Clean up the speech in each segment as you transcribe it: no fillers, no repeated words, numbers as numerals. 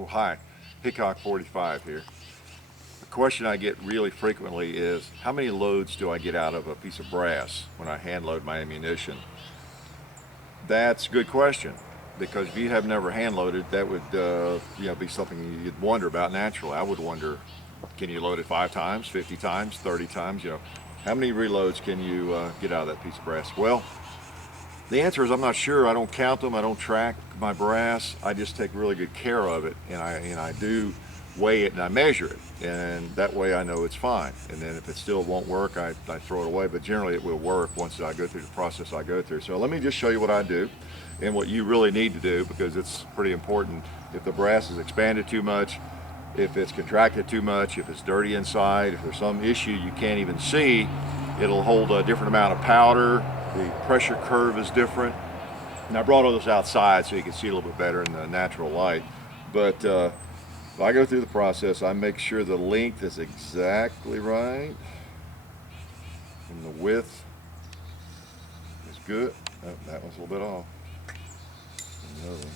Oh, hi, Hickok 45 here. The question I get really frequently is, how many loads do I get out of a piece of brass when I hand load my ammunition? That's a good question, because if you have never hand loaded, that would be something you'd wonder about naturally. I would wonder, can you load it 5 times, 50 times, 30 times? How many reloads can you get out of that piece of brass? Well, the answer is I'm not sure. I don't count them. I don't track my brass. I just take really good care of it, and I do weigh it and I measure it, and that way I know it's fine. And then if it still won't work, I throw it away. But generally, it will work once I go through the process I go through. So let me just show you what I do and what you really need to do, because it's pretty important. If the brass is expanded too much, if it's contracted too much, if it's dirty inside, if there's some issue you can't even see, it'll hold a different amount of powder. The pressure curve is different. And I brought all this outside so you can see a little bit better in the natural light. But if I go through the process, I make sure the length is exactly right and the width is good. Oh, that one's a little bit off. Another one.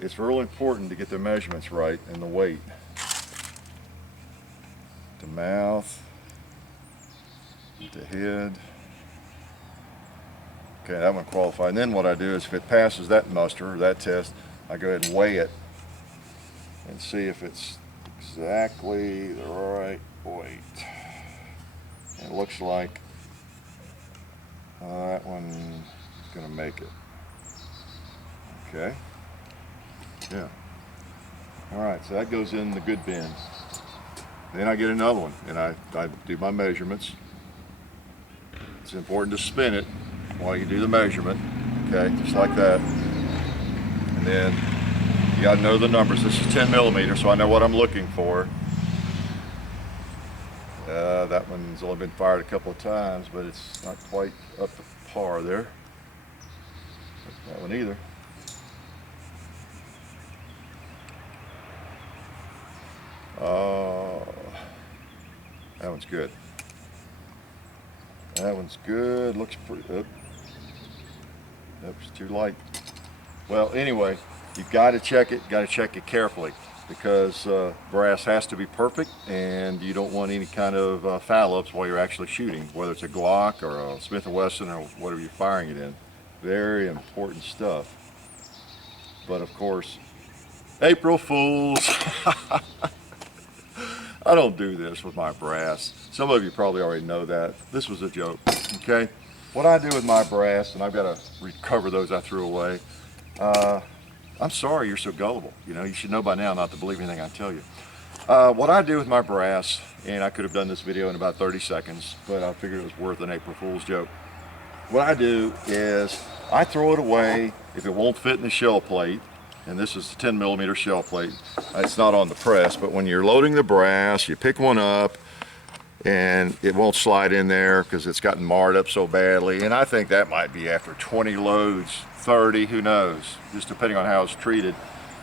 It's real important to get the measurements right and the weight. The mouth, the head. Okay, that one qualified. And then what I do is, if it passes that muster, or that test, I go ahead and weigh it and see if it's exactly the right weight. And it looks like that one is going to make it. Okay. Yeah. All right, so that goes in the good bin. Then I get another one, and I do my measurements. It's important to spin it while you do the measurement, okay, just like that. And then you got to know the numbers. This is 10 millimeters, so I know what I'm looking for. That one's only been fired a couple of times, but it's not quite up to par there. That one either. That one's good. That one's good. Looks pretty. That was too light. Well, anyway, you've got to check it. Got to check it carefully, because brass has to be perfect, and you don't want any kind of foul ups while you're actually shooting, whether it's a Glock or a Smith & Wesson or whatever you're firing it in. Very important stuff. But of course, April Fools. I don't do this with my brass. Some of you probably already know that. This was a joke, okay? What I do with my brass, and I've got to recover those I threw away. I'm sorry you're so gullible. You should know by now not to believe anything I tell you. What I do with my brass, and I could have done this video in about 30 seconds, but I figured it was worth an April Fool's joke. What I do is I throw it away if it won't fit in the shell plate. And this is the 10 millimeter shell plate. It's not on the press, but when you're loading the brass, you pick one up and it won't slide in there because it's gotten marred up so badly. And I think that might be after 20 loads, 30, who knows, just depending on how it's treated.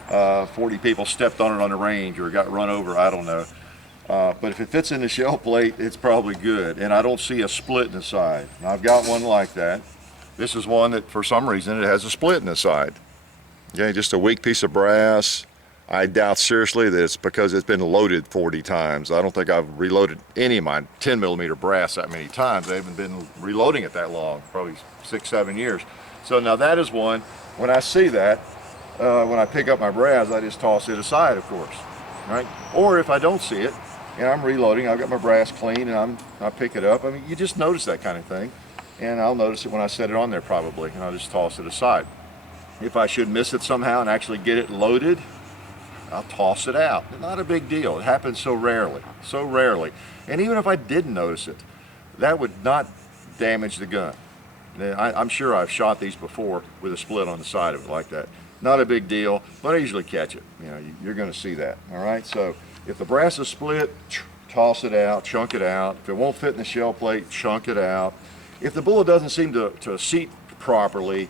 40 people stepped on it on the range or got run over, I don't know. But if it fits in the shell plate, it's probably good. And I don't see a split in the side. And I've got one like that. This is one that for some reason it has a split in the side. Okay, just a weak piece of brass. I doubt seriously that it's because it's been loaded 40 times. I don't think I've reloaded any of my 10 millimeter brass that many times. I haven't been reloading it that long, probably 6-7 years. So now that is one, when I see that, when I pick up my brass, I just toss it aside, of course, right? Or if I don't see it, and I'm reloading, I've got my brass clean, and I pick it up. I mean, you just notice that kind of thing. And I'll notice it when I set it on there probably, and I'll just toss it aside. If I should miss it somehow and actually get it loaded, I'll toss it out. Not a big deal. It happens so rarely, so rarely. And even if I didn't notice it, that would not damage the gun. I'm sure I've shot these before with a split on the side of it like that. Not a big deal, but I usually catch it. You're going to see that. All right. So if the brass is split, toss it out, chunk it out. If it won't fit in the shell plate, chunk it out. If the bullet doesn't seem to seat properly,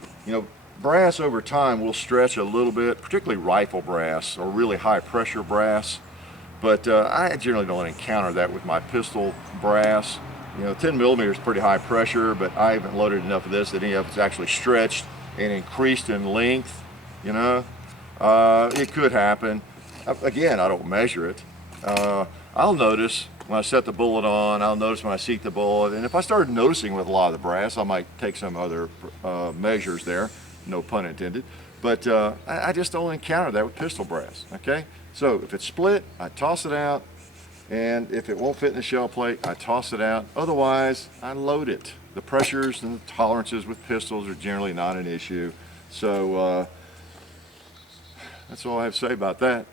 brass over time will stretch a little bit, particularly rifle brass or really high pressure brass. But I generally don't encounter that with my pistol brass. 10 millimeter is pretty high pressure, but I haven't loaded enough of this that any of it's actually stretched and increased in length, It could happen. Again, I don't measure it. I'll notice when I set the bullet on, I'll notice when I seat the bullet, and if I started noticing with a lot of the brass, I might take some other measures there, no pun intended, but I just don't encounter that with pistol brass, okay? So if it's split, I toss it out, and if it won't fit in the shell plate, I toss it out. Otherwise, I load it. The pressures and the tolerances with pistols are generally not an issue, so that's all I have to say about that.